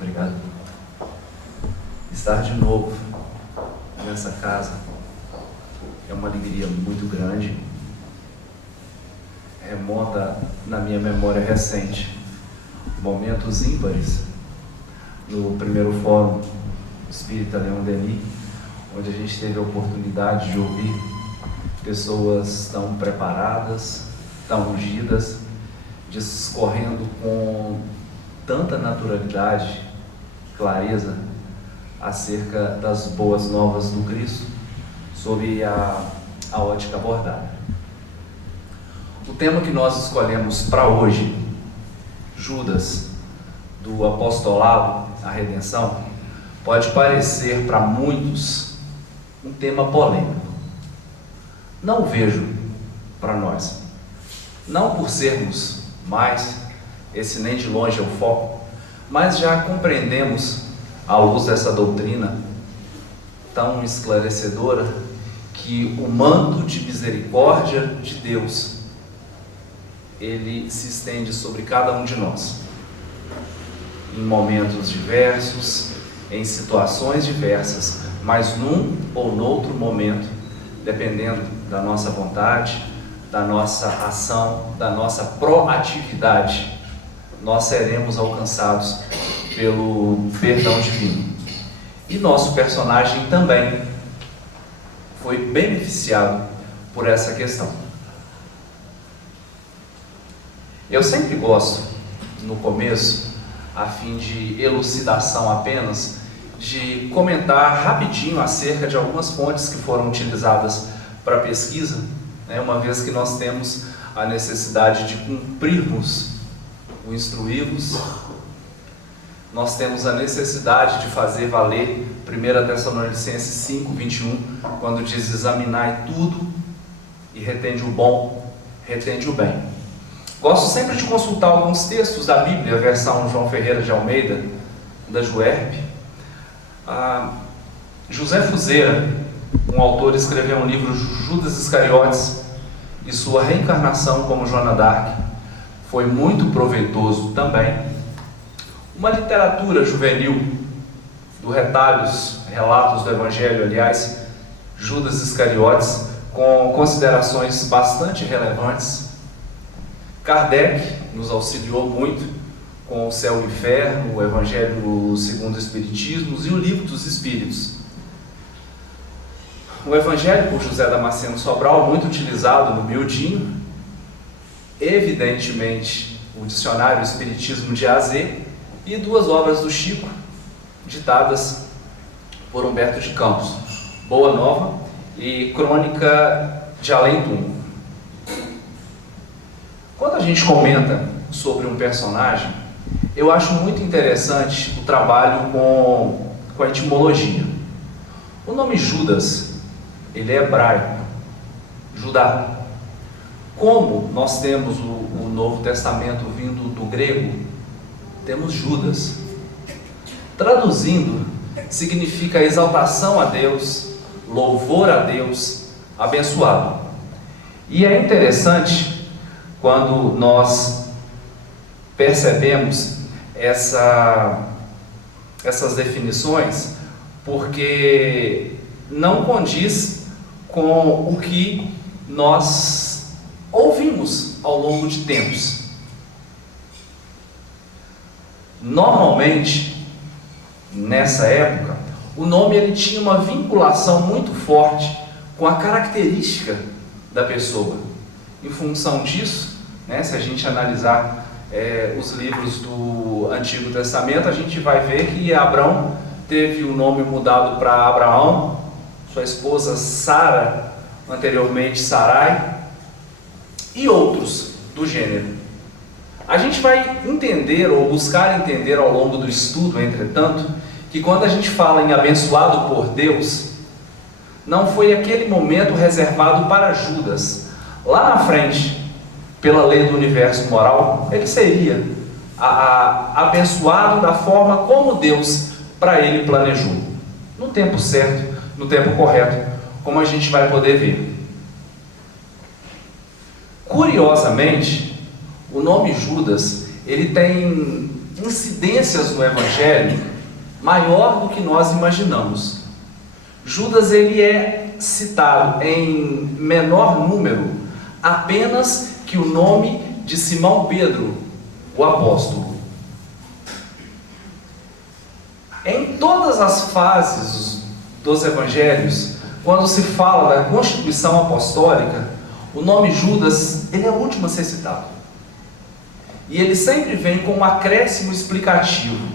Obrigado. Estar de novo nessa casa é uma alegria muito grande. Remonta na minha memória recente momentos ímpares no primeiro fórum Espírita Leon Denis, onde a gente teve a oportunidade de ouvir pessoas tão preparadas, tão ungidas, discorrendo com tanta naturalidade, clareza, acerca das boas novas do Cristo, sob a ótica abordada. O tema que nós escolhemos para hoje, Judas, do apostolado à redenção, pode parecer para muitos um tema polêmico. Não vejo para nós, não por sermos mais, esse nem de longe é o foco, mas já compreendemos, à luz dessa doutrina tão esclarecedora, que o manto de misericórdia de Deus, ele se estende sobre cada um de nós, em momentos diversos, em situações diversas, mas num ou noutro momento, dependendo da nossa vontade, da nossa ação, da nossa proatividade, nós seremos alcançados pelo perdão divino. E nosso personagem também foi beneficiado por essa questão. Eu sempre gosto, no começo, a fim de elucidação apenas, de comentar rapidinho acerca de algumas fontes que foram utilizadas para pesquisa, uma vez que nós temos a necessidade de cumprirmos o instruí-vos, nós temos a necessidade de fazer valer 1 Tessalonicenses 5, 21, quando diz: examinai tudo e retende o bom, retende o bem. Gosto sempre de consultar alguns textos da Bíblia, a versão João Ferreira de Almeida, da Juerp. José Fuzeira, um autor, escreveu um livro, Judas Iscariotes e sua reencarnação como Joana d'Arc. Foi muito proveitoso também. Uma literatura juvenil do Relatos do Evangelho, aliás, Judas Iscariotes, com considerações bastante relevantes. Kardec nos auxiliou muito com o Céu e o Inferno, o Evangelho segundo o Espiritismo e o Livro dos Espíritos. O Evangelho por José Damasceno Sobral, muito utilizado no miudinho. Evidentemente, o Dicionário Espiritismo de A a Z e duas obras do Chico, ditadas por Humberto de Campos, Boa Nova e Crônica de Além Túmulo. Quando a gente comenta sobre um personagem, eu acho muito interessante o trabalho com a etimologia. O nome Judas, ele é hebraico, Judá. Como nós temos o Novo Testamento vindo do grego, temos Judas. Traduzindo, significa exaltação a Deus, louvor a Deus, abençoado. E é interessante quando nós percebemos essas definições, porque não condiz com o que nós ouvimos ao longo de tempos. Normalmente, nessa época, o nome ele tinha uma vinculação muito forte com a característica da pessoa. Em função disso, se a gente analisar os livros do Antigo Testamento, a gente vai ver que Abrão teve o nome mudado para Abraão, sua esposa Sara, anteriormente Sarai, e outros do gênero. A gente vai entender ou buscar entender ao longo do estudo, entretanto, que quando a gente fala em abençoado por Deus, não foi aquele momento reservado para Judas. Lá na frente, pela lei do universo moral, ele seria abençoado da forma como Deus para ele planejou, no tempo certo, no tempo correto, como a gente vai poder ver. Curiosamente, o nome Judas, ele tem incidências no Evangelho maior do que nós imaginamos. Judas ele é citado em menor número apenas que o nome de Simão Pedro, o apóstolo. Em todas as fases dos evangelhos, quando se fala da constituição apostólica, o nome Judas ele é o último a ser citado. E ele sempre vem com um acréscimo explicativo: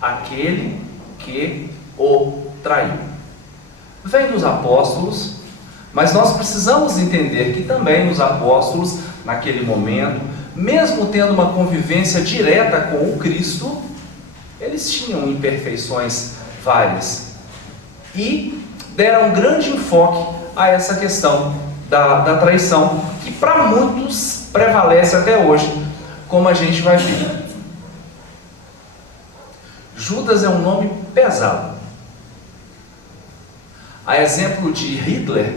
aquele que o traiu. Vem dos apóstolos, mas nós precisamos entender que também os apóstolos, naquele momento, mesmo tendo uma convivência direta com o Cristo, eles tinham imperfeições várias e deram um grande enfoque a essa questão da traição, que para muitos prevalece até hoje, como a gente vai ver. Judas é um nome pesado. A exemplo de Hitler,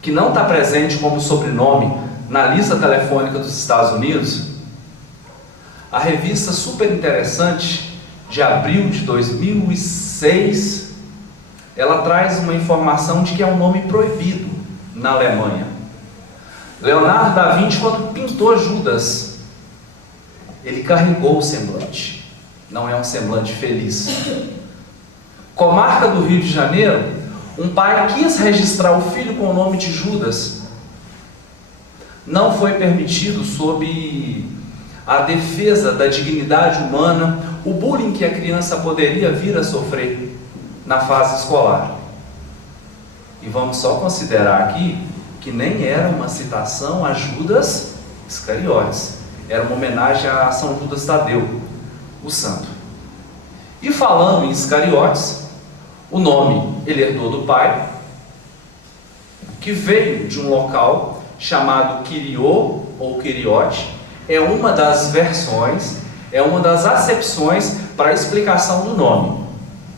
que não está presente como sobrenome na lista telefônica dos Estados Unidos, a revista super interessante de abril de 2006, ela traz uma informação de que é um nome proibido na Alemanha. Leonardo da Vinci, quando pintou Judas, ele carregou o semblante, não é um semblante feliz. Comarca do Rio de Janeiro, um pai quis registrar o filho com o nome de Judas. Não foi permitido, sob a defesa da dignidade humana, o bullying que a criança poderia vir a sofrer na fase escolar. E vamos só considerar aqui que nem era uma citação a Judas Iscariotes, era uma homenagem a São Judas Tadeu, o santo. E falando em Iscariotes, o nome ele herdou do pai, que veio de um local chamado Quiriô ou Quiriote. É uma das versões, é uma das acepções para a explicação do nome.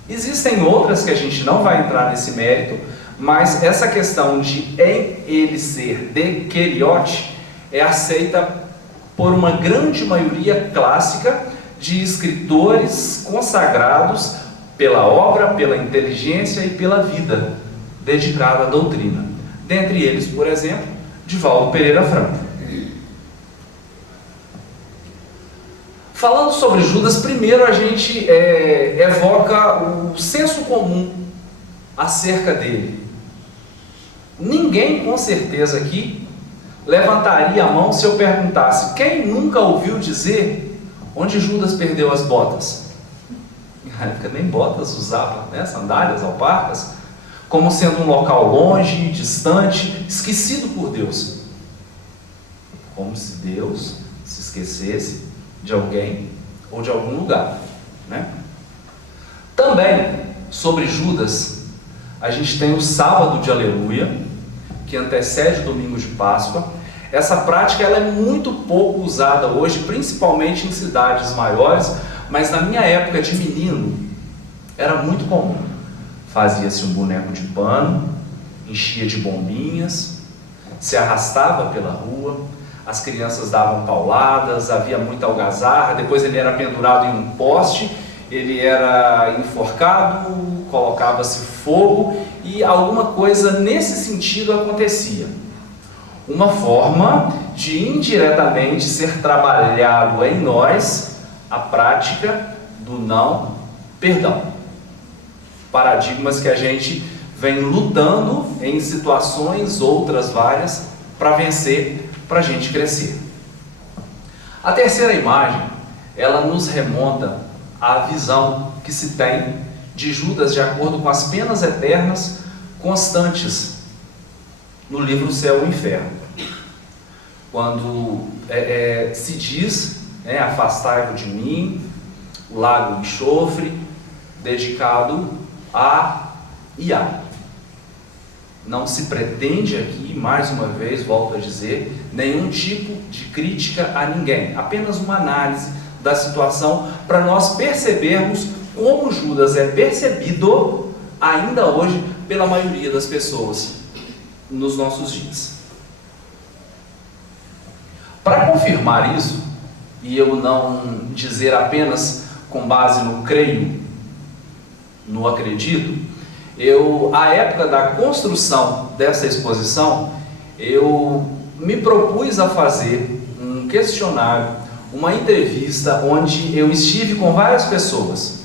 Existem outras que a gente não vai entrar nesse mérito, mas essa questão de ele ser de Quiriote é aceita por uma grande maioria clássica de escritores consagrados pela obra, pela inteligência e pela vida dedicada à doutrina. Dentre eles, por exemplo, Divaldo Pereira Franco. Falando sobre Judas, primeiro a gente evoca o senso comum acerca dele. Ninguém, com certeza, aqui levantaria a mão se eu perguntasse: quem nunca ouviu dizer onde Judas perdeu as botas? Na época nem botas usava, né? Sandálias, alparcas, como sendo um local longe, distante, esquecido por Deus. Como se Deus se esquecesse de alguém ou de algum lugar, né? Também, sobre Judas, a gente tem o sábado de Aleluia, que antecede o domingo de Páscoa. Essa prática ela é muito pouco usada hoje, principalmente em cidades maiores, mas na minha época de menino, era muito comum. Fazia-se um boneco de pano, enchia de bombinhas, se arrastava pela rua, as crianças davam pauladas, havia muita algazarra, depois ele era pendurado em um poste, ele era enforcado, colocava-se fogo e alguma coisa nesse sentido acontecia. Uma forma de indiretamente ser trabalhado em nós a prática do não perdão. Paradigmas que a gente vem lutando em situações, outras várias, para vencer, para a gente crescer. A terceira imagem, ela nos remonta à visão que se tem de Judas de acordo com as penas eternas constantes no livro Céu e Inferno. Quando se diz, afastai-vos de mim, o lago de enxofre, dedicado a Iá. Não se pretende aqui, mais uma vez, volto a dizer, nenhum tipo de crítica a ninguém, apenas uma análise da situação para nós percebermos como Judas é percebido ainda hoje pela maioria das pessoas nos nossos dias. Para confirmar isso, e eu não dizer apenas com base no creio, no acredito, à época da construção dessa exposição, eu me propus a fazer um questionário, uma entrevista onde eu estive com várias pessoas,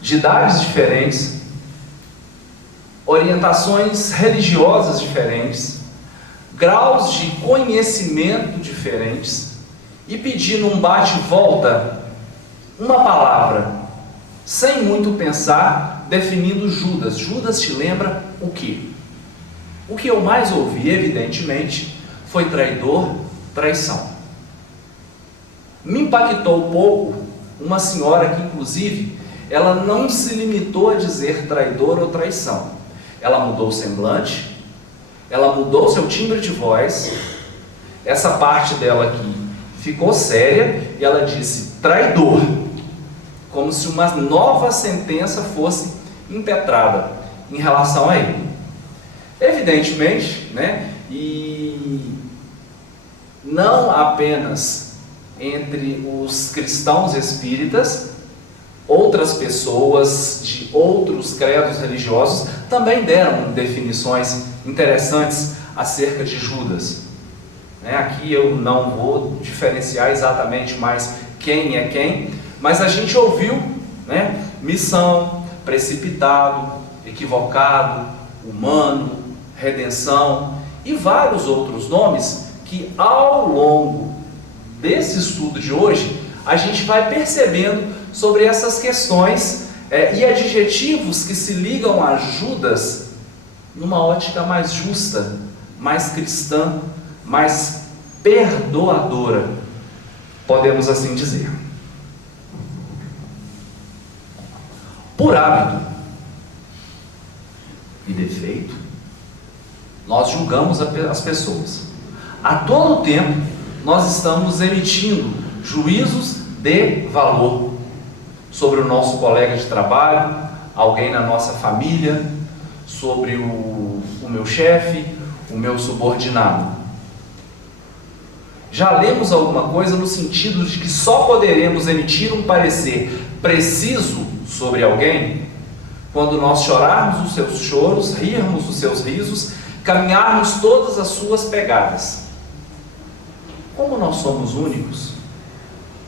de idades diferentes, orientações religiosas diferentes, graus de conhecimento diferentes, e pedi num bate-volta uma palavra, sem muito pensar, definindo Judas. Judas te lembra o quê? O que eu mais ouvi, evidentemente, foi traidor, traição. Me impactou um pouco uma senhora que, inclusive, ela não se limitou a dizer traidor ou traição. Ela mudou o semblante, ela mudou seu timbre de voz, essa parte dela aqui ficou séria e ela disse traidor, como se uma nova sentença fosse impetrada em relação a ele. Evidentemente, e não apenas entre os cristãos espíritas, outras pessoas de outros credos religiosos também deram definições interessantes acerca de Judas. Aqui eu não vou diferenciar exatamente mais quem é quem, mas a gente ouviu, missão, precipitado, equivocado, humano, redenção e vários outros nomes que ao longo desse estudo de hoje a gente vai percebendo sobre essas questões e adjetivos que se ligam a Judas numa ótica mais justa, mais cristã, mais perdoadora, podemos assim dizer. Por hábito e defeito, nós julgamos as pessoas. A todo tempo, nós estamos emitindo juízos de valor sobre o nosso colega de trabalho, alguém na nossa família, sobre o meu chefe, o meu subordinado. Já lemos alguma coisa no sentido de que só poderemos emitir um parecer preciso sobre alguém quando nós chorarmos os seus choros, rirmos os seus risos, caminharmos todas as suas pegadas. Como nós somos únicos,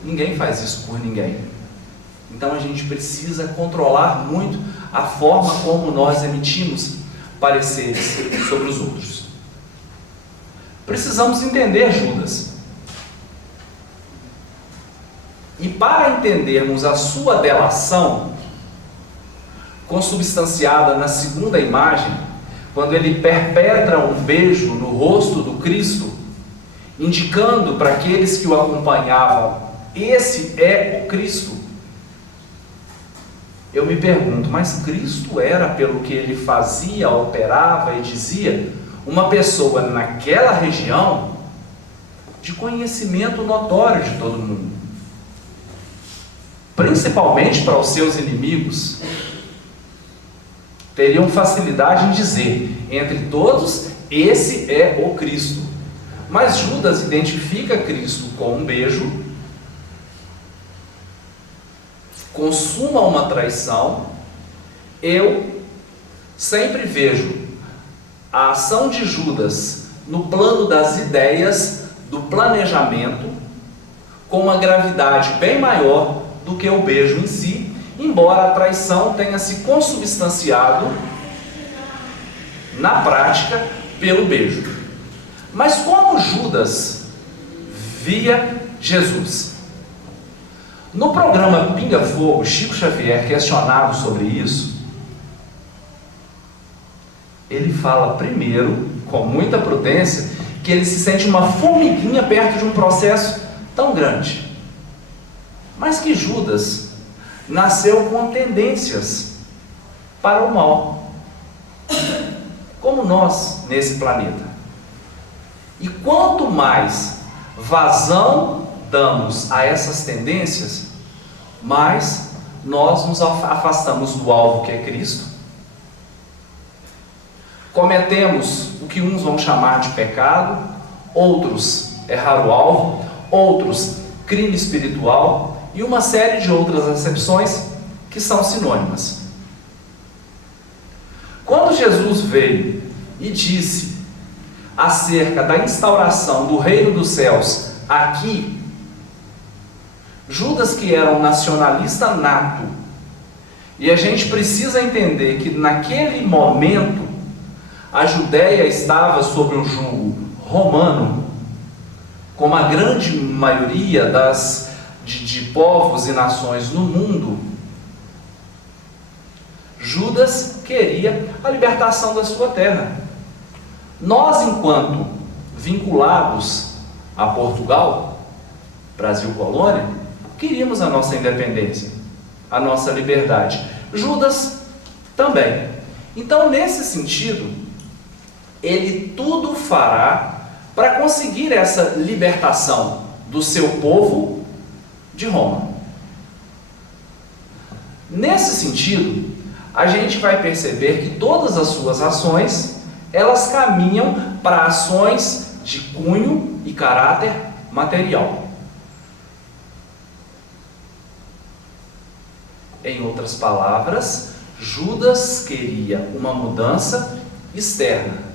ninguém faz isso por ninguém. Então a gente precisa controlar muito a forma como nós emitimos pareceres sobre os outros. Precisamos entender Judas. E para entendermos a sua delação, consubstanciada na segunda imagem, quando ele perpetra um beijo no rosto do Cristo, indicando para aqueles que o acompanhavam, esse é o Cristo. Eu me pergunto, mas Cristo era, pelo que ele fazia, operava e dizia, uma pessoa naquela região de conhecimento notório de todo mundo, principalmente para os seus inimigos. Teriam facilidade em dizer, entre todos, esse é o Cristo. Mas Judas identifica Cristo com um beijo, consuma uma traição. Eu sempre vejo a ação de Judas no plano das ideias, do planejamento, com uma gravidade bem maior do que o beijo em si, embora a traição tenha se consubstanciado na prática pelo beijo. Mas como Judas via Jesus? No programa Pinga Fogo, Chico Xavier, questionado sobre isso, ele fala primeiro, com muita prudência, que ele se sente uma formiguinha perto de um processo tão grande. Mas que Judas nasceu com tendências para o mal, como nós nesse planeta. E quanto mais vazão damos a essas tendências, mais nós nos afastamos do alvo que é Cristo. Cometemos o que uns vão chamar de pecado, outros errar o alvo, outros crime espiritual e uma série de outras acepções que são sinônimas. Quando Jesus veio e disse acerca da instauração do reino dos céus aqui, Judas, que era um nacionalista nato, e a gente precisa entender que naquele momento a Judéia estava sob o jugo romano, como a grande maioria de povos e nações no mundo. Judas queria a libertação da sua terra. Nós, enquanto vinculados a Portugal, Brasil colônia, queríamos a nossa independência, a nossa liberdade. Judas também. Então, nesse sentido, ele tudo fará para conseguir essa libertação do seu povo de Roma. Nesse sentido, a gente vai perceber que todas as suas ações, elas caminham para ações de cunho e caráter material. Em outras palavras, Judas queria uma mudança externa.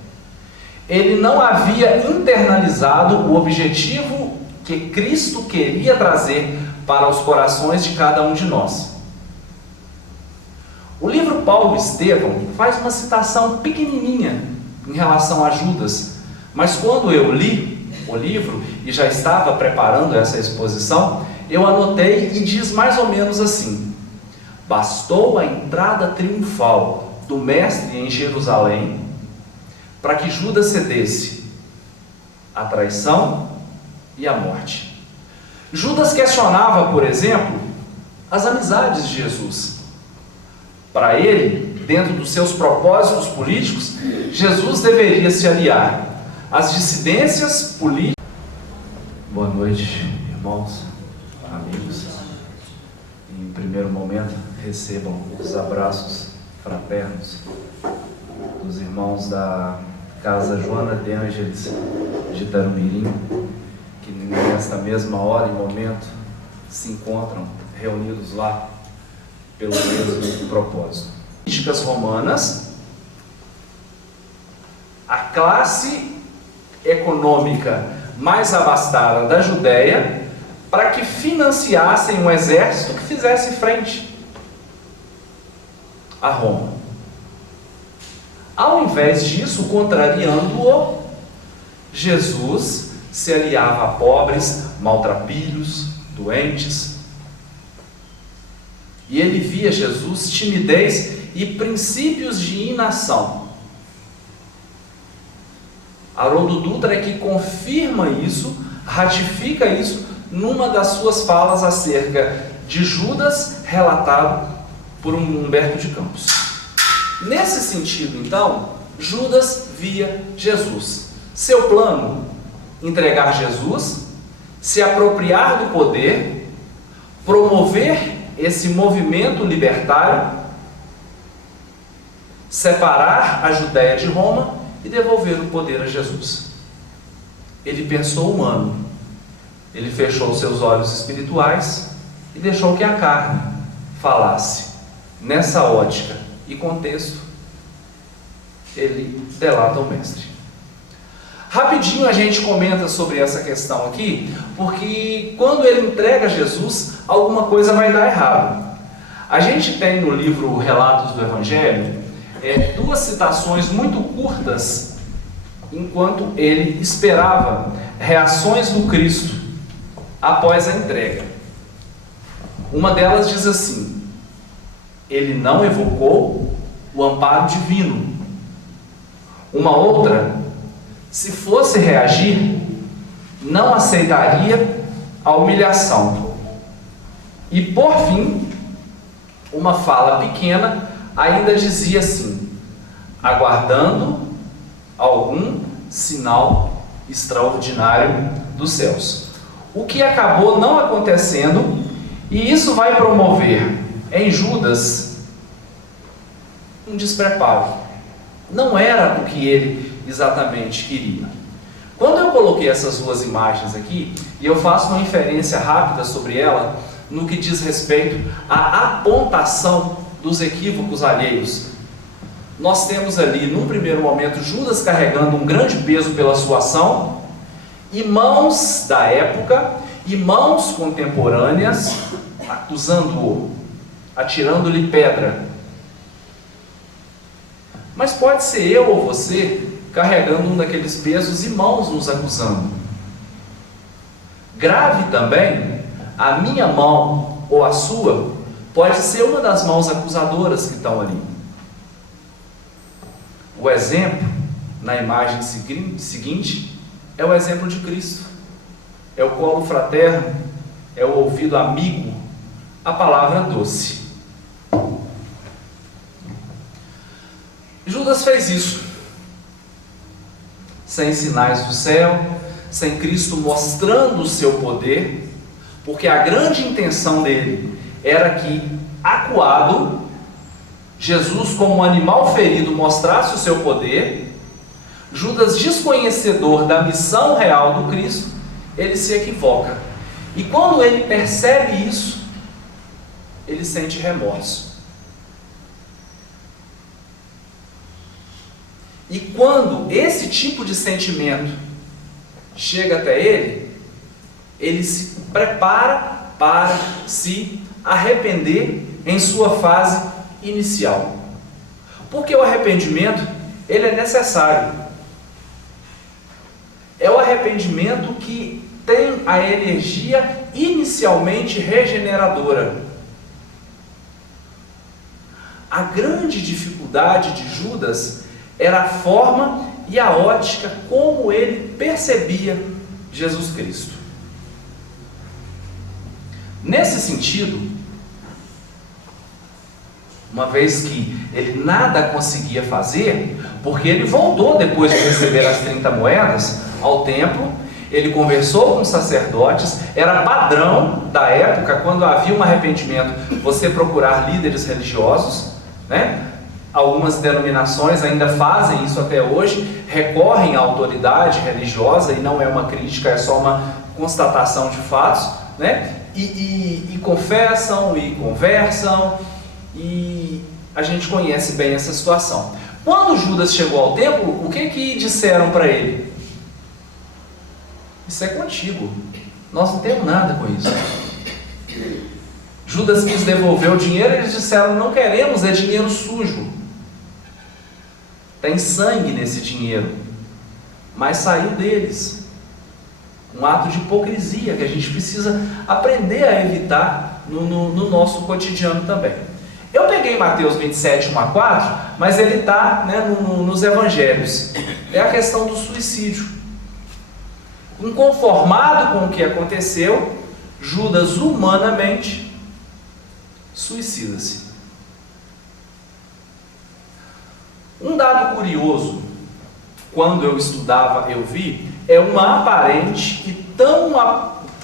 Ele não havia internalizado o objetivo que Cristo queria trazer para os corações de cada um de nós. O livro Paulo e Estevão faz uma citação pequenininha em relação a Judas, mas quando eu li o livro e já estava preparando essa exposição, eu anotei e diz mais ou menos assim: bastou a entrada triunfal do Mestre em Jerusalém para que Judas cedesse à traição e à morte. Judas questionava, por exemplo, as amizades de Jesus. Para ele, dentro dos seus propósitos políticos, Jesus deveria se aliar às dissidências políticas. Boa noite, irmãos, amigos. Em primeiro momento, recebam os abraços fraternos dos irmãos da Casa Joana de Ângeles de Tarumirim, que nesta mesma hora e momento se encontram reunidos lá pelo mesmo propósito. Políticas romanas, a classe econômica mais abastada da Judéia, para que financiassem um exército que fizesse frente a Roma. Ao invés disso, contrariando-o, Jesus se aliava a pobres, maltrapilhos, doentes. E ele via Jesus timidez e princípios de inação. Haroldo Dutra é que confirma isso, ratifica isso numa das suas falas acerca de Judas, relatado por Humberto de Campos. Nesse sentido, então, Judas via Jesus. Seu plano: entregar Jesus, se apropriar do poder, promover esse movimento libertário, separar a Judéia de Roma e devolver o poder a Jesus. Ele pensou humano. Ele fechou seus olhos espirituais e deixou que a carne falasse. Nessa ótica e contexto, ele delata o Mestre. Rapidinho a gente comenta sobre essa questão aqui, porque quando ele entrega Jesus, alguma coisa vai dar errado. A gente tem no livro Relatos do Evangelho duas citações muito curtas, enquanto ele esperava reações do Cristo após a entrega. Uma delas diz assim: ele não evocou o amparo divino. Uma outra: se fosse reagir, não aceitaria a humilhação. E por fim, uma fala pequena ainda dizia assim: aguardando algum sinal extraordinário dos céus. O que acabou não acontecendo, e isso vai promover em Judas um despreparo. Não era o que ele exatamente queria. Quando eu coloquei essas duas imagens aqui, E eu faço uma inferência rápida sobre ela no que diz respeito à apontação dos equívocos alheios. Nós temos ali, num primeiro momento, Judas carregando um grande peso pela sua ação, irmãos da época, irmãos contemporâneas, acusando-o, atirando-lhe pedra. Mas pode ser eu ou você carregando um daqueles pesos e mãos nos acusando. Grave também, a minha mão ou a sua pode ser uma das mãos acusadoras que estão ali. O exemplo, na imagem seguinte, é o exemplo de Cristo. É o colo fraterno, é o ouvido amigo, a palavra doce. Judas fez isso, sem sinais do céu, sem Cristo mostrando o seu poder, porque a grande intenção dele era que, acuado, Jesus, como um animal ferido, mostrasse o seu poder. Judas, desconhecedor da missão real do Cristo, ele se equivoca. E quando ele percebe isso, ele sente remorso. E quando esse tipo de sentimento chega até ele, ele se prepara para se arrepender em sua fase inicial. Porque o arrependimento, ele é necessário. É o arrependimento que tem a energia inicialmente regeneradora. A grande dificuldade de Judas era a forma e a ótica como ele percebia Jesus Cristo. Nesse sentido, uma vez que ele nada conseguia fazer, porque ele voltou depois de receber as 30 moedas ao templo, ele conversou com os sacerdotes, era padrão da época, quando havia um arrependimento, você procurar líderes religiosos, né? Algumas denominações ainda fazem isso até hoje, recorrem à autoridade religiosa, e não é uma crítica, é só uma constatação de fatos, né? E confessam e conversam, e a gente conhece bem essa situação. Quando Judas chegou ao templo, o que disseram para ele? Isso é contigo, nós não temos nada com isso. Judas quis devolver o dinheiro, eles disseram: não queremos, é dinheiro sujo, tem sangue nesse dinheiro. Mas saiu deles um ato de hipocrisia que a gente precisa aprender a evitar no nosso cotidiano também. Eu peguei Mateus 27, 1 a 4, mas ele está, né, nos evangelhos. É a questão do suicídio. Inconformado com o que aconteceu, Judas humanamente suicida-se. Um dado curioso, quando eu estudava, eu vi, é uma aparente e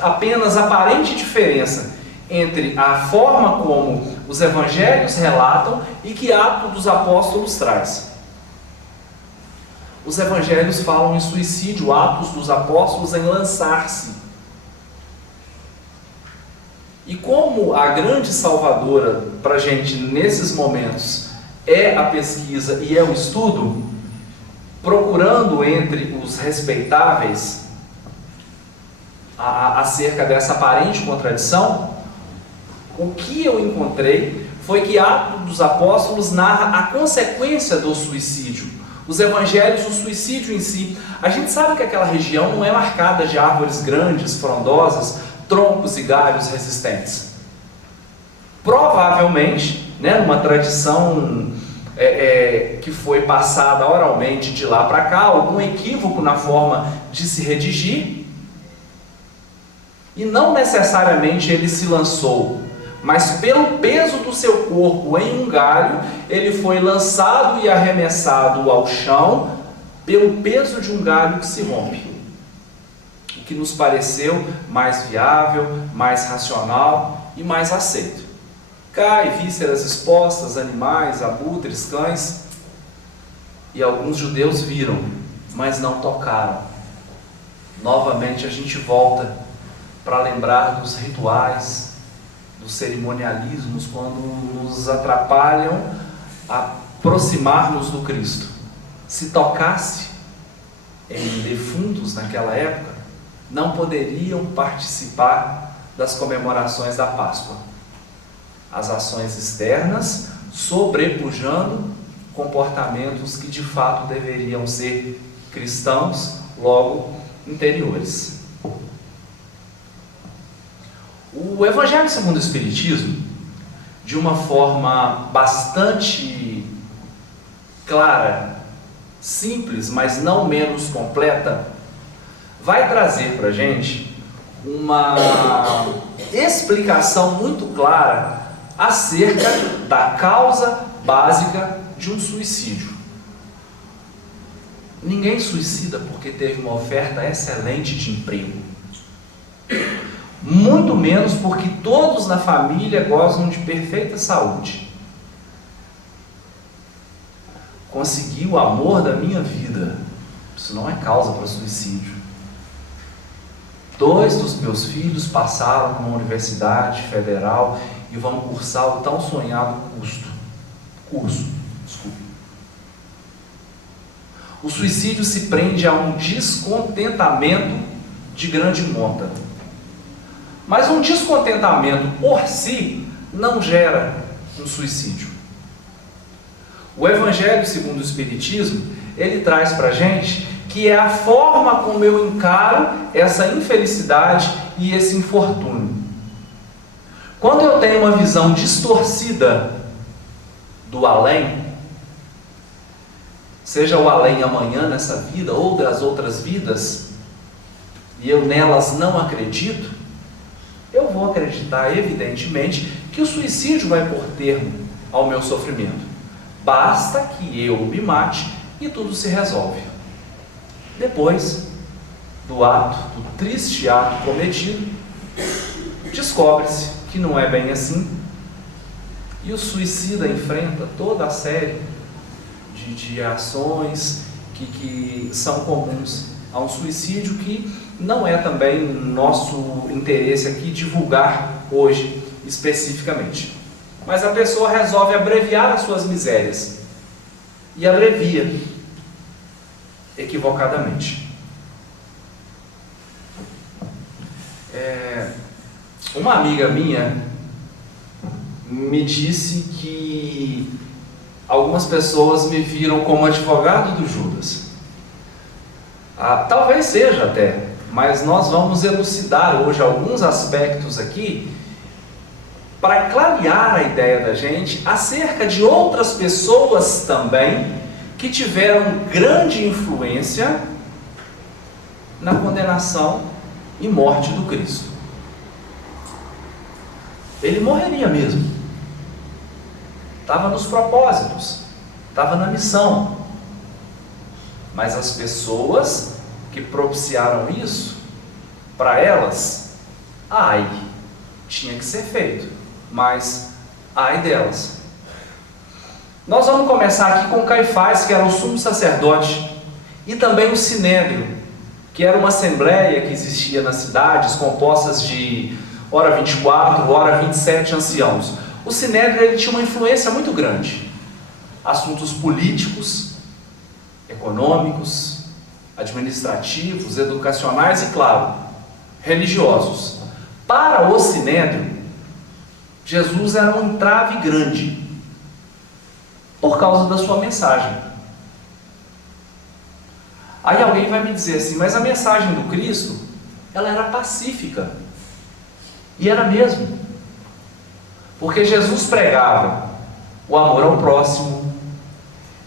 apenas aparente diferença entre a forma como os evangelhos relatam e que Atos dos Apóstolos traz. Os evangelhos falam em suicídio, Atos dos Apóstolos em lançar-se. E como a grande salvadora para a gente nesses momentos é a pesquisa e é o estudo, procurando entre os respeitáveis acerca dessa aparente contradição, o que eu encontrei foi que Atos dos Apóstolos narra a consequência do suicídio. Os evangelhos, o suicídio em si. A gente sabe que aquela região não é marcada de árvores grandes, frondosas, troncos e galhos resistentes. Provavelmente, né, numa tradição que foi passada oralmente de lá para cá, algum equívoco na forma de se redigir, e não necessariamente ele se lançou, mas pelo peso do seu corpo em um galho, ele foi lançado e arremessado ao chão pelo peso de um galho que se rompe. O que nos pareceu mais viável, mais racional e mais aceito. Cai, vísceras expostas, animais, abutres, cães, e alguns judeus viram, mas não tocaram. Novamente a gente volta para lembrar dos rituais, dos cerimonialismos, quando nos atrapalham a aproximar-nos do Cristo. Se tocasse em defuntos naquela época, não poderiam participar das comemorações da Páscoa. As ações externas sobrepujando comportamentos que de fato deveriam ser cristãos, logo interiores. O Evangelho segundo o Espiritismo, de uma forma bastante clara, simples, mas não menos completa, vai trazer para a gente uma explicação muito clara acerca da causa básica de um suicídio. Ninguém suicida porque teve uma oferta excelente de emprego. Muito menos porque todos na família gozam de perfeita saúde. Consegui o amor da minha vida. Isso não é causa para suicídio. 2 dos meus filhos passaram numa universidade federal e vão cursar o tão sonhado curso. O suicídio se prende a um descontentamento de grande monta. Mas um descontentamento por si não gera um suicídio. O Evangelho segundo o Espiritismo, ele traz para a gente que é a forma como eu encaro essa infelicidade e esse infortúnio. Quando eu tenho uma visão distorcida do além, seja o além amanhã nessa vida ou das outras vidas, e eu nelas não acredito, eu vou acreditar evidentemente que o suicídio vai pôr termo ao meu sofrimento. Basta que eu me mate e tudo se resolve. Depois do triste ato cometido, descobre-se que não é bem assim, e o suicida enfrenta toda a série de ações que são comuns a um suicídio, que não é também nosso interesse aqui divulgar hoje especificamente. Mas a pessoa resolve abreviar as suas misérias, e abrevia equivocadamente. Uma amiga minha me disse que algumas pessoas me viram como advogado do Judas. Talvez seja até, mas nós vamos elucidar hoje alguns aspectos aqui para clarear a ideia da gente acerca de outras pessoas também que tiveram grande influência na condenação e morte do Cristo. Ele morreria mesmo. Estava nos propósitos, estava na missão. Mas as pessoas que propiciaram isso, para elas, tinha que ser feito, mas ai delas. Nós vamos começar aqui com Caifás, que era o sumo sacerdote, e também o Sinédrio, que era uma assembleia que existia nas cidades, compostas de ora 24, ora 27 anciãos. O Sinédrio ele tinha uma influência muito grande. Assuntos políticos, econômicos, administrativos, educacionais e, claro, religiosos. Para o Sinédrio, Jesus era um entrave grande por causa da sua mensagem. Aí alguém vai me dizer assim, mas a mensagem do Cristo, ela era pacífica. E era mesmo. Porque Jesus pregava o amor ao próximo,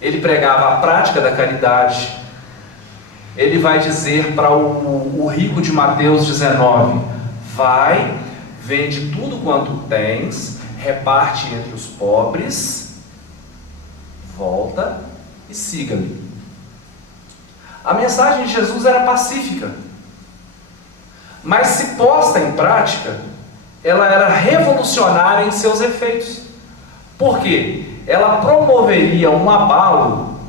ele pregava a prática da caridade. Ele vai dizer para o rico de Mateus 19, vai, vende tudo quanto tens, reparte entre os pobres, volta e siga-me. A mensagem de Jesus era pacífica, mas se posta em prática, ela era revolucionária em seus efeitos. Por quê? Ela promoveria um abalo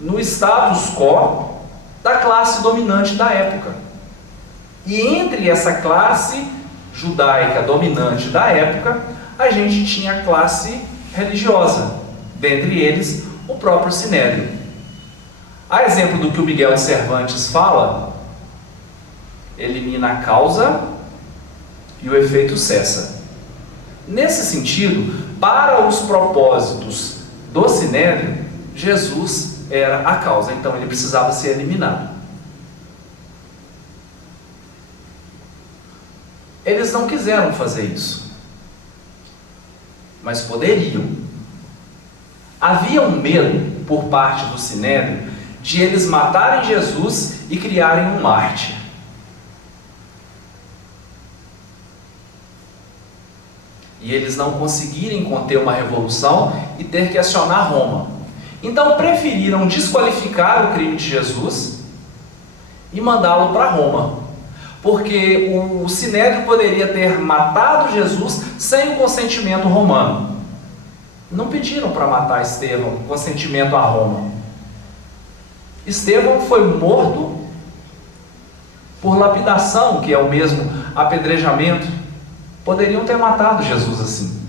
no status quo da classe dominante da época. E entre essa classe judaica dominante da época, a gente tinha a classe religiosa, dentre eles o próprio Sinédrio. A exemplo do que o Miguel de Cervantes fala, elimina a causa e o efeito cessa. Nesse sentido, para os propósitos do Sinédrio, Jesus era a causa, então ele precisava ser eliminado. Eles não quiseram fazer isso, mas poderiam. Havia um medo por parte do Sinédrio de eles matarem Jesus e criarem um mártir. E eles não conseguirem conter uma revolução e ter que acionar Roma. Então preferiram desqualificar o crime de Jesus e mandá-lo para Roma. Porque o Sinédrio poderia ter matado Jesus sem o consentimento romano. Não pediram para matar Estevão com consentimento a Roma. Estevão foi morto por lapidação, que é o mesmo apedrejamento. Poderiam ter matado Jesus assim,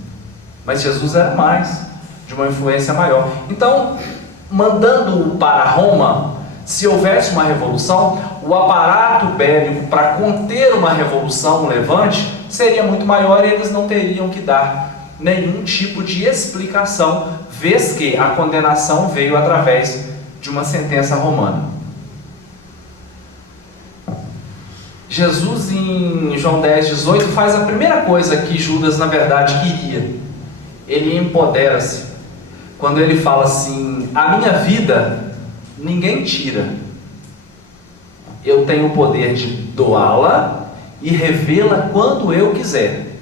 mas Jesus era mais, de uma influência maior. Então, mandando-o para Roma, se houvesse uma revolução, o aparato bélico para conter uma revolução, um levante, seria muito maior e eles não teriam que dar nenhum tipo de explicação, vez que a condenação veio através de uma sentença romana. Jesus, em João 10:18, faz a primeira coisa que Judas, na verdade, queria. Ele empodera-se. Quando ele fala assim: a minha vida ninguém tira. Eu tenho o poder de doá-la e revê-la quando eu quiser.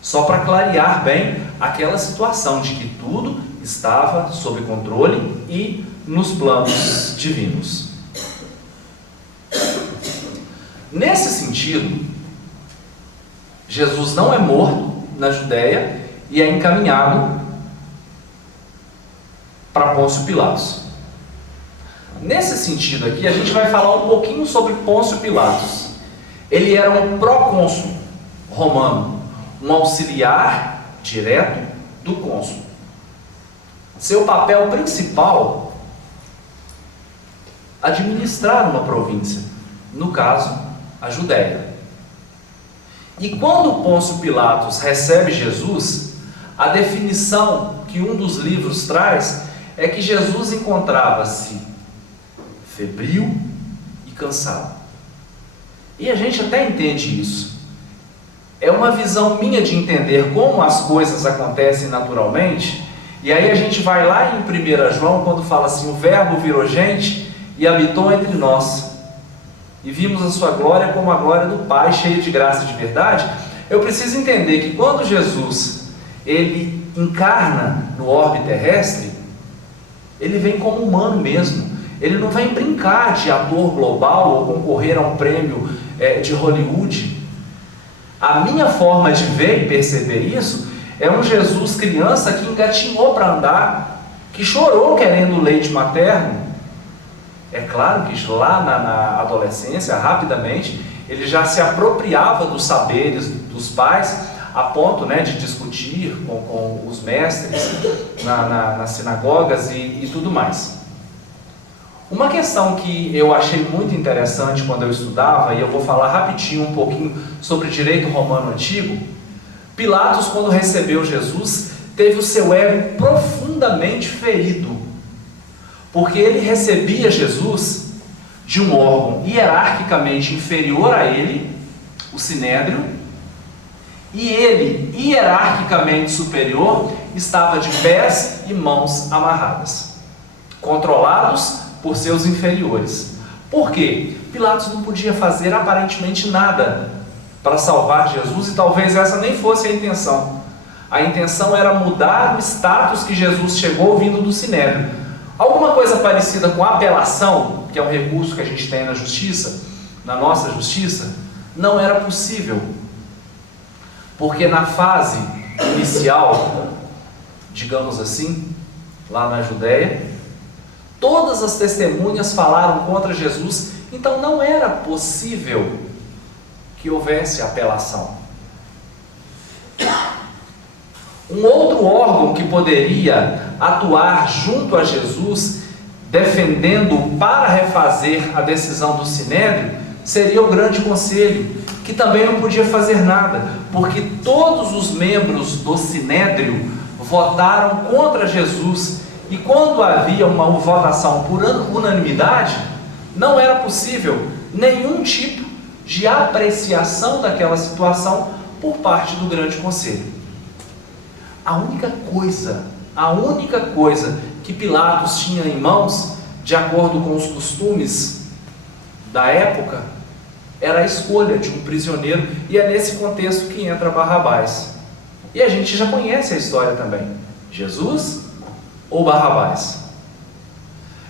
Só para clarear bem aquela situação de que tudo estava sob controle e nos planos divinos. Nesse sentido, Jesus não é morto na Judéia e é encaminhado para Pôncio Pilatos. Nesse sentido aqui, a gente vai falar um pouquinho sobre Pôncio Pilatos. Ele era um procônsul romano, um auxiliar direto do cônsul. Seu papel principal, administrar uma província, no caso, a Judéia. E quando Pôncio Pilatos recebe Jesus, a definição que um dos livros traz é que Jesus encontrava-se febril e cansado. E a gente até entende isso. É uma visão minha de entender como as coisas acontecem naturalmente. E aí a gente vai lá em 1 João, quando fala assim: o verbo virou gente e habitou entre nós. E vimos a sua glória como a glória do Pai, cheio de graça e de verdade. Eu preciso entender que quando Jesus ele encarna no orbe terrestre, ele vem como humano mesmo. Ele não vem brincar de ator global ou concorrer a um prêmio de Hollywood. A minha forma de ver e perceber isso é um Jesus criança que engatinhou para andar, que chorou querendo leite materno. É claro que lá na adolescência, rapidamente, ele já se apropriava dos saberes dos pais, a ponto de discutir com os mestres nas sinagogas e tudo mais. Uma questão que eu achei muito interessante quando eu estudava, e eu vou falar rapidinho um pouquinho sobre direito romano antigo. Pilatos, quando recebeu Jesus, teve o seu ego profundamente ferido, porque ele recebia Jesus de um órgão hierarquicamente inferior a ele, o Sinédrio, e ele, hierarquicamente superior, estava de pés e mãos amarradas, controlados por seus inferiores. Por quê? Pilatos não podia fazer aparentemente nada para salvar Jesus, e talvez essa nem fosse a intenção. A intenção era mudar o status que Jesus chegou vindo do Sinédrio. Alguma coisa parecida com apelação, que é um recurso que a gente tem na justiça, na nossa justiça, não era possível. Porque na fase inicial, digamos assim, lá na Judéia, todas as testemunhas falaram contra Jesus, então não era possível que houvesse apelação. Um outro órgão que poderia atuar junto a Jesus, defendendo para refazer a decisão do Sinédrio, seria o Grande Conselho, que também não podia fazer nada, porque todos os membros do Sinédrio votaram contra Jesus, e quando havia uma votação por unanimidade, não era possível nenhum tipo de apreciação daquela situação por parte do Grande Conselho. A única coisa que Pilatos tinha em mãos, de acordo com os costumes da época, era a escolha de um prisioneiro, e é nesse contexto que entra Barrabás. E a gente já conhece a história também: Jesus ou Barrabás?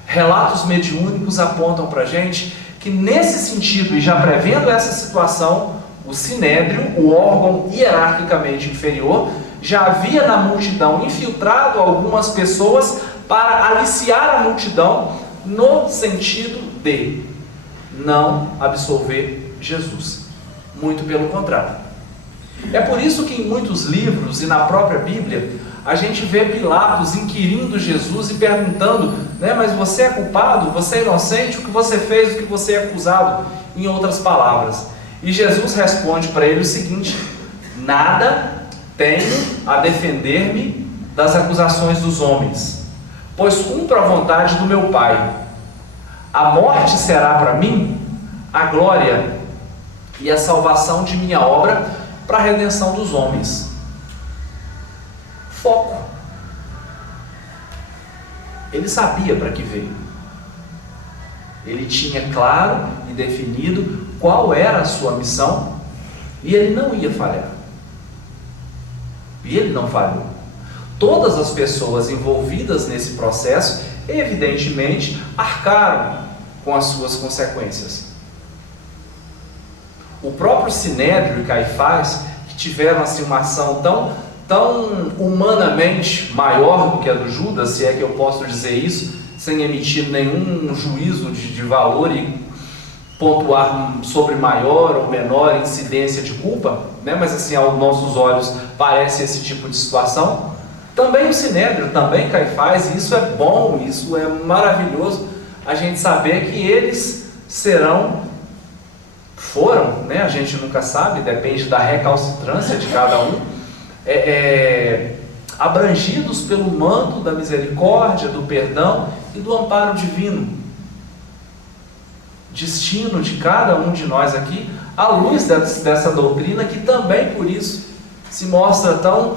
Relatos mediúnicos apontam para a gente que, nesse sentido, e já prevendo essa situação, o Sinédrio, o órgão hierarquicamente inferior, já havia na multidão infiltrado algumas pessoas para aliciar a multidão no sentido de não absolver Jesus. Muito pelo contrário. É por isso que em muitos livros e na própria Bíblia a gente vê Pilatos inquirindo Jesus e perguntando, mas você é culpado? Você é inocente? O que você fez? O que você é acusado? Em outras palavras. E Jesus responde para ele o seguinte: nada tenho a defender-me das acusações dos homens, pois cumpro a vontade do meu Pai. A morte será para mim a glória e a salvação de minha obra para a redenção dos homens. Foco. Ele sabia para que veio. Ele tinha claro e definido qual era a sua missão, e ele não ia falhar. E ele não falhou. Todas as pessoas envolvidas nesse processo, evidentemente, arcaram com as suas consequências. O próprio Sinédrio e Caifás, que tiveram assim uma ação tão humanamente maior do que a do Judas, se é que eu posso dizer isso, sem emitir nenhum juízo de valor e pontuar sobre maior ou menor incidência de culpa, mas assim, aos nossos olhos parece esse tipo de situação. Também o Sinédrio, também Caifás, e isso é bom, isso é maravilhoso, a gente saber que eles foram, a gente nunca sabe, depende da recalcitrância de cada um, abrangidos pelo manto da misericórdia, do perdão e do amparo divino. Destino de cada um de nós aqui, à luz dessa doutrina, que também por isso se mostra tão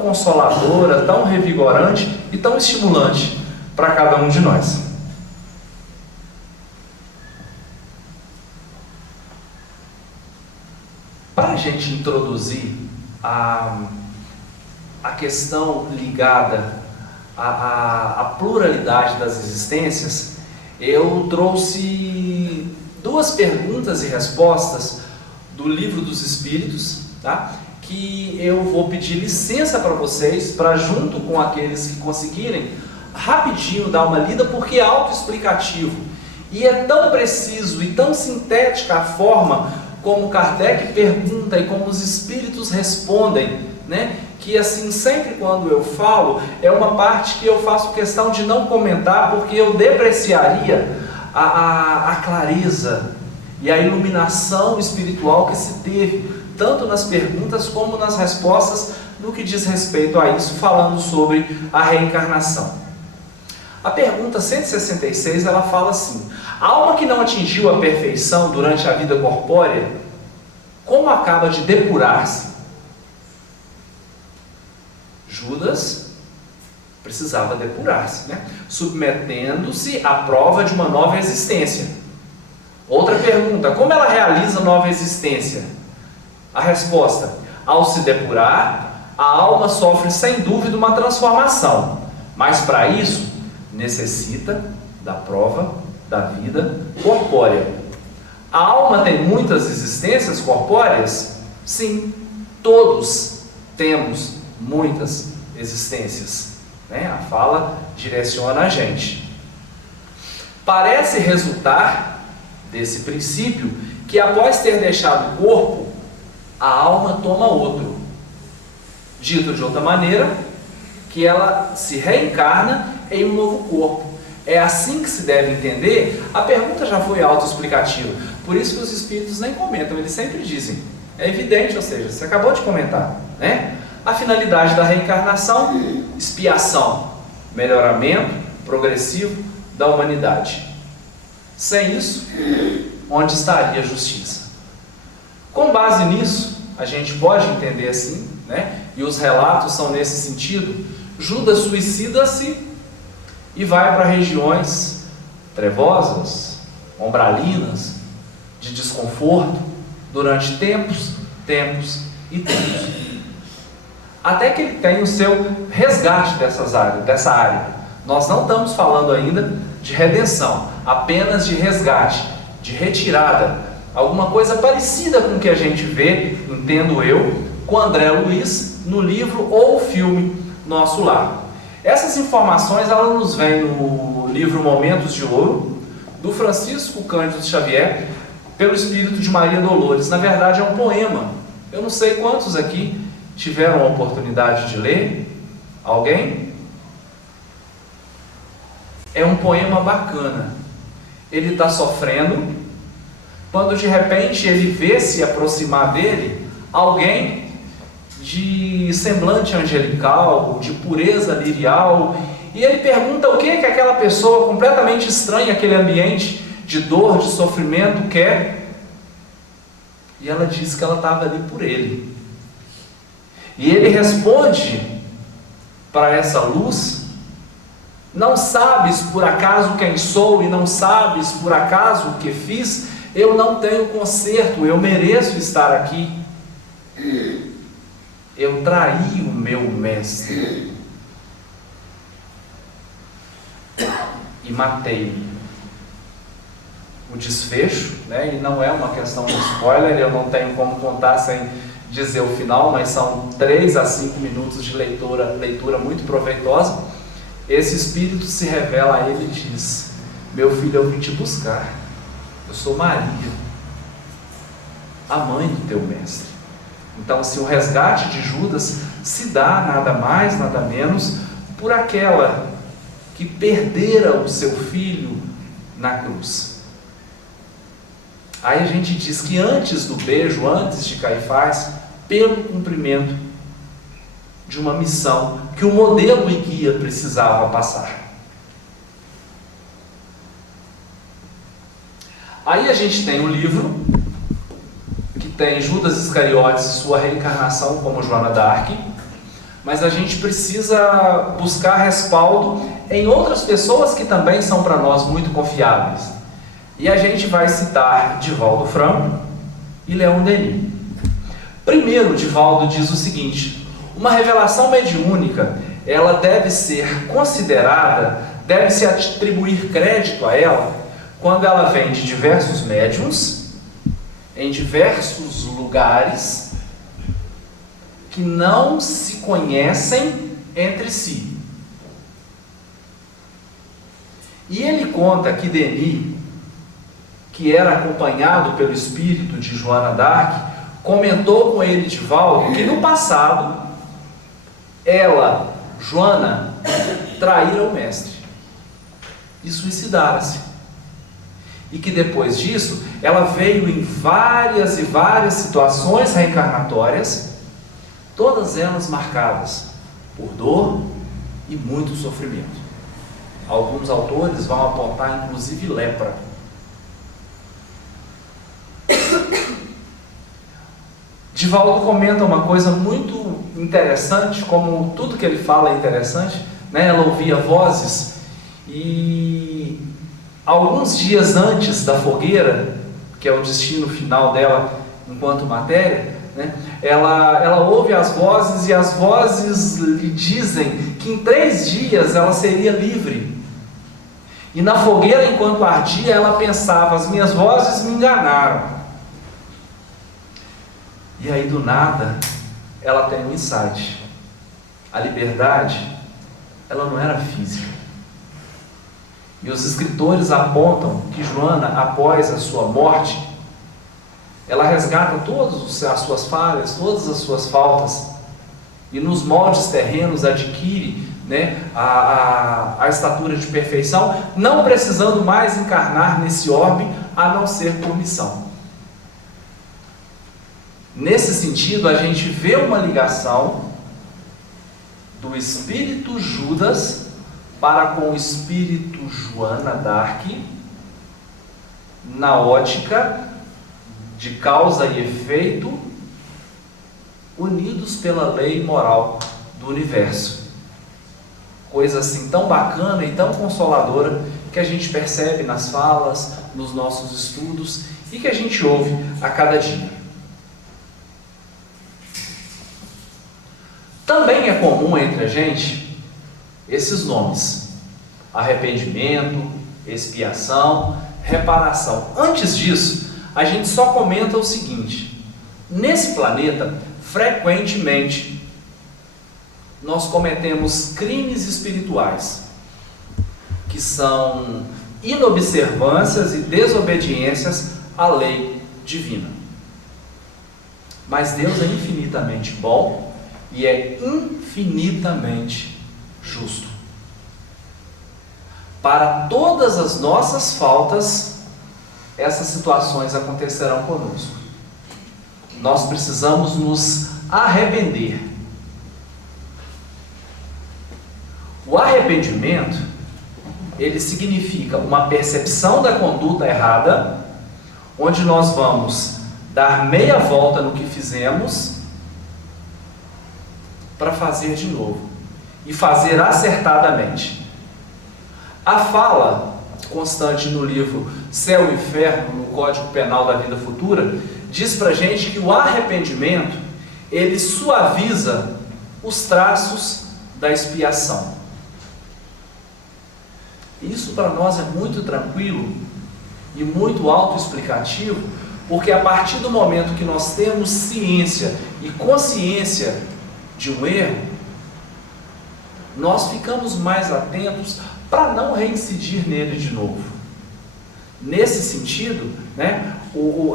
consoladora, tão revigorante e tão estimulante para cada um de nós. Para a gente introduzir a questão ligada à pluralidade das existências, eu trouxe duas perguntas e respostas do Livro dos Espíritos, tá? Que eu vou pedir licença para vocês, para junto com aqueles que conseguirem, rapidinho dar uma lida, porque é autoexplicativo. E é tão preciso e tão sintética a forma como Kardec pergunta e como os Espíritos respondem, que assim, sempre quando eu falo, é uma parte que eu faço questão de não comentar, porque eu depreciaria a clareza e a iluminação espiritual que se teve, tanto nas perguntas como nas respostas, no que diz respeito a isso, falando sobre a reencarnação. A pergunta 166, ela fala assim: a alma que não atingiu a perfeição durante a vida corpórea, como acaba de depurar-se? Judas precisava depurar-se, submetendo-se à prova de uma nova existência. Outra pergunta: como ela realiza nova existência? A resposta: ao se depurar, a alma sofre sem dúvida uma transformação, mas para isso necessita da prova da vida corpórea. A alma tem muitas existências corpóreas? Sim, todos temos muitas existências. A fala direciona a gente. Parece resultar desse princípio que após ter deixado o corpo, a alma toma outro. Dito de outra maneira, que ela se reencarna em um novo corpo. É assim que se deve entender. A pergunta já foi autoexplicativa, por isso que os espíritos nem comentam, eles sempre dizem. É evidente, ou seja, você acabou de comentar, né? A finalidade da reencarnação, expiação, melhoramento progressivo da humanidade. Sem isso, onde estaria a justiça? Com base nisso, a gente pode entender assim, né? E os relatos são nesse sentido. Judas suicida-se e vai para regiões trevosas, umbralinas, de desconforto, durante tempos e tempos. Até que ele tem o seu resgate dessa área. Nós não estamos falando ainda de redenção, apenas de resgate, de retirada, alguma coisa parecida com o que a gente vê, entendo eu, com André Luiz no livro ou filme Nosso Lar. Essas informações elas nos vêm no livro Momentos de Ouro, do Francisco Cândido Xavier, pelo espírito de Maria Dolores. Na verdade é um poema. Eu não sei quantos aqui tiveram a oportunidade de ler. Alguém? É um poema bacana. Ele está sofrendo, quando de repente ele vê se aproximar dele alguém de semblante angelical, de pureza lirial, e ele pergunta o que aquela pessoa completamente estranha àquele ambiente de dor, de sofrimento quer, e ela diz que ela estava ali por ele. E ele responde para essa luz: não sabes por acaso quem sou e não sabes por acaso o que fiz? Eu não tenho conserto, eu mereço estar aqui. Eu traí o meu mestre e matei-o. O desfecho, né, e não é uma questão de spoiler, eu não tenho como contar sem dizer o final, mas são 3 a 5 minutos de leitura muito proveitosa. Esse espírito se revela a ele e diz: meu filho, eu vim te buscar, eu sou Maria, a mãe do teu mestre. Então, se o resgate de Judas se dá nada mais, nada menos, por aquela que perdera o seu filho na cruz. Aí a gente diz que antes do beijo, antes de Caifás, pelo cumprimento de uma missão que o modelo e guia precisava passar. Aí a gente tem um livro que tem Judas Iscariotes e sua reencarnação como Joana d'Arc, mas a gente precisa buscar respaldo em outras pessoas que também são para nós muito confiáveis. E a gente vai citar Divaldo Franco e Leon Denis. Primeiro, Divaldo diz o seguinte: uma revelação mediúnica, ela deve ser considerada, deve-se atribuir crédito a ela, quando ela vem de diversos médiuns, em diversos lugares, que não se conhecem entre si. E ele conta que Denis, que era acompanhado pelo espírito de Joana d'Arc, comentou com ele, Divaldo, que no passado ela, Joana, traíra o mestre e suicidara-se, e que depois disso ela veio em várias e várias situações reencarnatórias, todas elas marcadas por dor e muito sofrimento. Alguns autores vão apontar inclusive lepra. Divaldo comenta uma coisa muito interessante, como tudo que ele fala é interessante, né? Ela ouvia vozes e alguns dias antes da fogueira, que é o destino final dela enquanto matéria, né? Ela ouve as vozes e as vozes lhe dizem que em 3 dias ela seria livre. E na fogueira, enquanto ardia, ela pensava: as minhas vozes me enganaram. E aí do nada, ela tem um insight. A liberdade, ela não era física. E os escritores apontam que Joana, após a sua morte, ela resgata todas as suas falhas, todas as suas faltas, e nos moldes terrenos adquire, né, a estatura de perfeição, não precisando mais encarnar nesse orbe, a não ser por missão. Nesse sentido, a gente vê uma ligação do espírito Judas para com o espírito Joana d'Arc, na ótica de causa e efeito, unidos pela lei moral do universo. Coisa assim tão bacana e tão consoladora que a gente percebe nas falas, nos nossos estudos e que a gente ouve a cada dia. Também é comum entre a gente esses nomes: arrependimento, expiação, reparação. Antes disso, a gente só comenta o seguinte: nesse planeta, frequentemente, nós cometemos crimes espirituais, que são inobservâncias e desobediências à lei divina. Mas Deus é infinitamente bom e é infinitamente justo. Para todas as nossas faltas, essas situações acontecerão conosco. Nós precisamos nos arrepender. O arrependimento, ele significa uma percepção da conduta errada, onde nós vamos dar meia volta no que fizemos para fazer de novo e fazer acertadamente. A fala constante no livro Céu e Inferno, no Código Penal da Vida Futura, diz pra gente que o arrependimento, ele suaviza os traços da expiação. Isso para nós é muito tranquilo e muito autoexplicativo, porque a partir do momento que nós temos ciência e consciência de um erro, nós ficamos mais atentos para não reincidir nele de novo. Nesse sentido, né,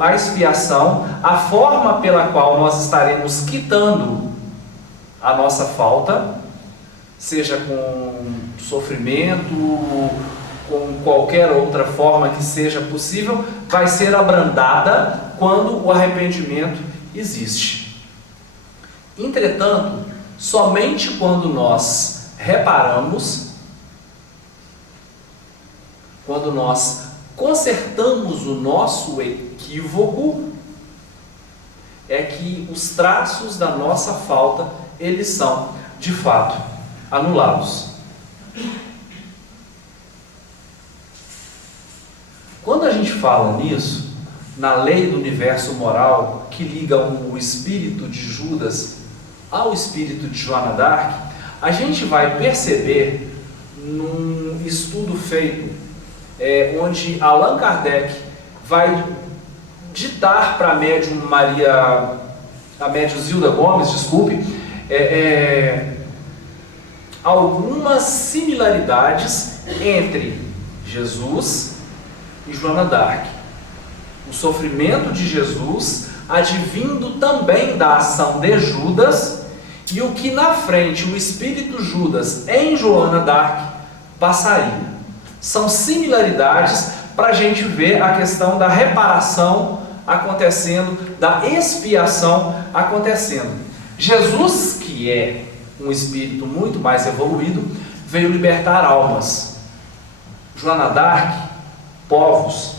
a expiação, a forma pela qual nós estaremos quitando a nossa falta, seja com sofrimento, com qualquer outra forma que seja possível, vai ser abrandada quando o arrependimento existe. Entretanto, somente quando nós reparamos, quando nós consertamos o nosso equívoco, é que os traços da nossa falta, eles são, de fato, anulados. Quando a gente fala nisso, na lei do universo moral, que liga o espírito de Judas ao espírito de Joana d'Arc, a gente vai perceber, num estudo feito, onde Allan Kardec vai ditar para a médium a médium Zilda Gomes, desculpe, algumas similaridades entre Jesus e Joana d'Arc. O sofrimento de Jesus advindo também da ação de Judas, e o que na frente o espírito Judas em Joana d'Arc passaria. São similaridades para a gente ver a questão da reparação acontecendo, da expiação acontecendo. Jesus, que é um espírito muito mais evoluído, veio libertar almas. Joana d'Arc, povos.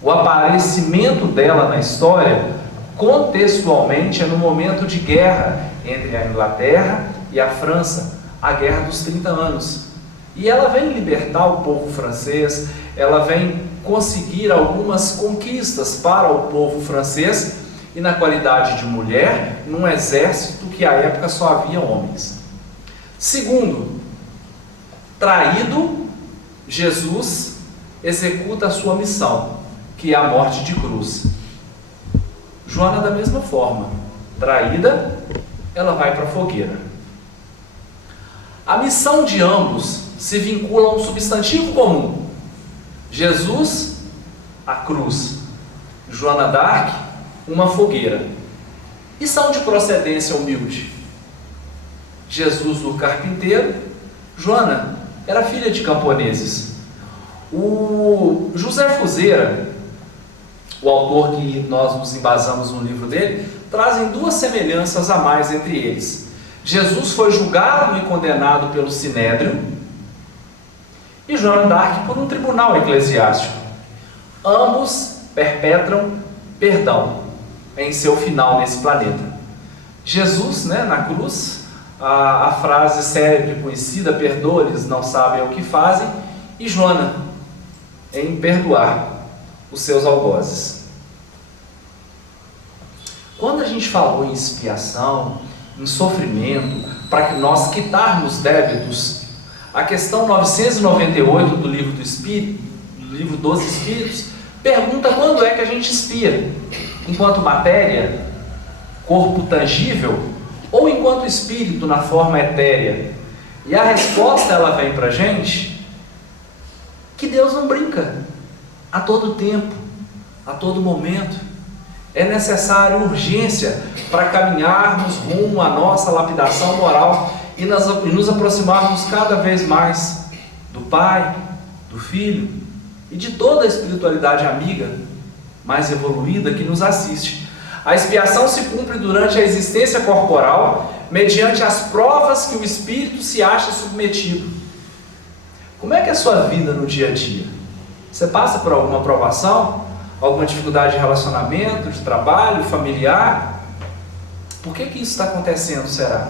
O aparecimento dela na história, contextualmente, é no momento de guerra entre a Inglaterra e a França, a Guerra dos 30 anos. E ela vem libertar o povo francês, ela vem conseguir algumas conquistas para o povo francês, e na qualidade de mulher, num exército que à época só havia homens. Segundo, traído, Jesus executa a sua missão, que é a morte de cruz. Joana da mesma forma, traída, ela vai para a fogueira. A missão de ambos se vincula a um substantivo comum. Jesus, a cruz. Joana d'Arc, uma fogueira. E são de procedência humilde. Jesus, do carpinteiro, Joana era filha de camponeses. O José Fuseira, o autor que nós nos embasamos no livro dele, trazem duas semelhanças a mais entre eles. Jesus foi julgado e condenado pelo Sinédrio e Joana d'Arc por um tribunal eclesiástico. Ambos perpetram perdão em seu final nesse planeta. Jesus, na cruz, a frase célebre conhecida, perdoa-lhes, não sabem o que fazem, e Joana em perdoar os seus algozes. Quando a gente falou em expiação, em sofrimento, para que nós quitarmos débitos, a questão 998 do livro do livro dos Espíritos, pergunta quando é que a gente expia, enquanto matéria, corpo tangível, ou enquanto espírito na forma etérea. E a resposta ela vem para a gente que Deus não brinca a todo tempo, a todo momento. É necessário urgência para caminharmos rumo à nossa lapidação moral e nos aproximarmos cada vez mais do Pai, do Filho e de toda a espiritualidade amiga mais evoluída que nos assiste. A expiação se cumpre durante a existência corporal, mediante as provas que o espírito se acha submetido. Como é que é a sua vida no dia a dia? Você passa por alguma provação? Alguma dificuldade de relacionamento, de trabalho, familiar? Por que isso está acontecendo, será?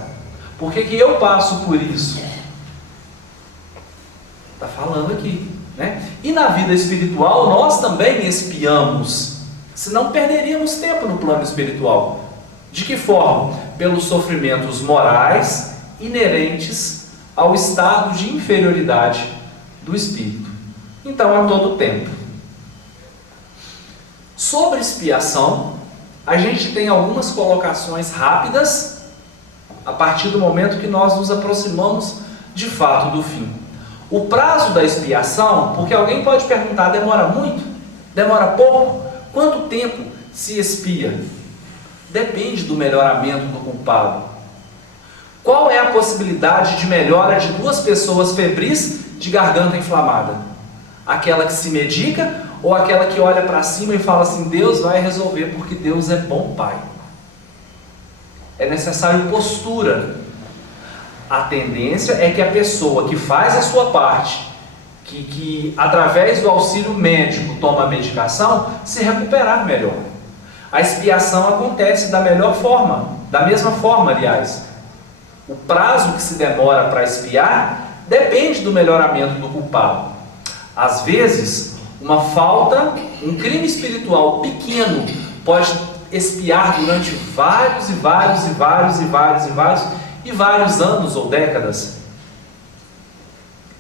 Por que eu passo por isso? Está falando aqui, E na vida espiritual nós também expiamos, senão perderíamos tempo no plano espiritual. De que forma? Pelos sofrimentos morais inerentes ao estado de inferioridade do espírito. Então, a todo tempo. Sobre expiação, a gente tem algumas colocações rápidas a partir do momento que nós nos aproximamos de fato do fim. O prazo da expiação, porque alguém pode perguntar, demora muito? Demora pouco? Quanto tempo se expia? Depende do melhoramento do culpado. Qual é a possibilidade de melhora de duas pessoas febris de garganta inflamada? Aquela que se medica ou aquela que olha para cima e fala assim, Deus vai resolver porque Deus é bom Pai? É necessário postura. A tendência é que a pessoa que faz a sua parte, que através do auxílio médico toma a medicação, se recuperar melhor. A expiação acontece da melhor forma, da mesma forma, aliás. O prazo que se demora para expiar depende do melhoramento do culpado. Às vezes, uma falta, um crime espiritual pequeno pode expiar durante vários anos ou décadas.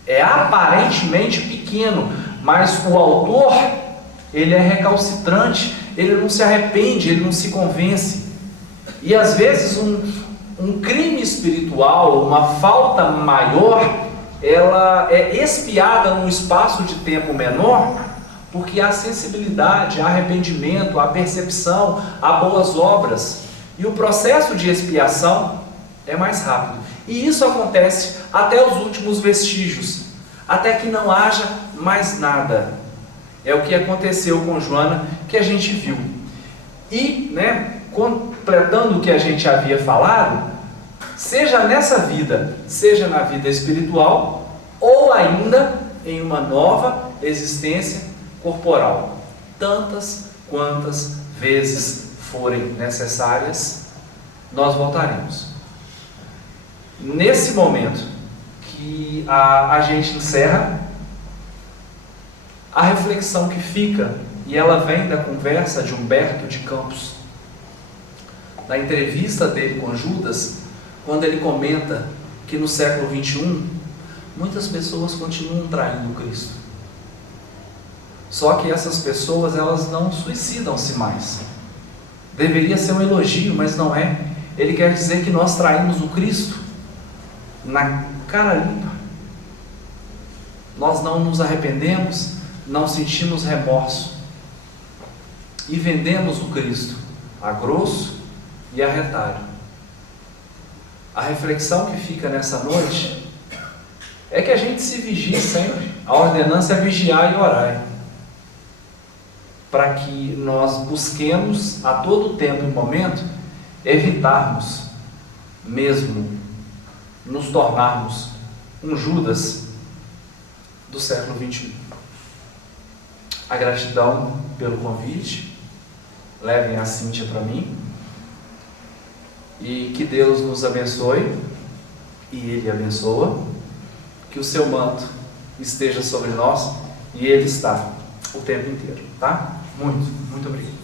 É aparentemente pequeno, mas o autor, ele é recalcitrante, ele não se arrepende, ele não se convence. E às vezes um crime espiritual, uma falta maior, ela é expiada num espaço de tempo menor, porque há sensibilidade, há arrependimento, há percepção, há boas obras. E o processo de expiação é mais rápido. E isso acontece até os últimos vestígios, até que não haja mais nada. É o que aconteceu com Joana, que a gente viu. E, completando o que a gente havia falado, seja nessa vida, seja na vida espiritual, ou ainda em uma nova existência corporal, tantas quantas vezes forem necessárias, nós voltaremos. Nesse momento que a gente encerra, a reflexão que fica, e ela vem da conversa de Humberto de Campos, da entrevista dele com Judas, quando ele comenta que no século XXI, muitas pessoas continuam traindo Cristo. Só que essas pessoas, elas não suicidam-se mais. Deveria ser um elogio, mas não é. Ele quer dizer que nós traímos o Cristo na cara limpa. Nós não nos arrependemos, não sentimos remorso e vendemos o Cristo a grosso e a retalho. A reflexão que fica nessa noite é que a gente se vigie sempre. A ordenança é vigiar e orar, para que nós busquemos a todo tempo e momento evitarmos mesmo nos tornarmos um Judas do século XXI. A gratidão pelo convite, levem a Cíntia para mim, e que Deus nos abençoe, e Ele abençoa, que o seu manto esteja sobre nós, e Ele está o tempo inteiro, tá? Muito obrigado.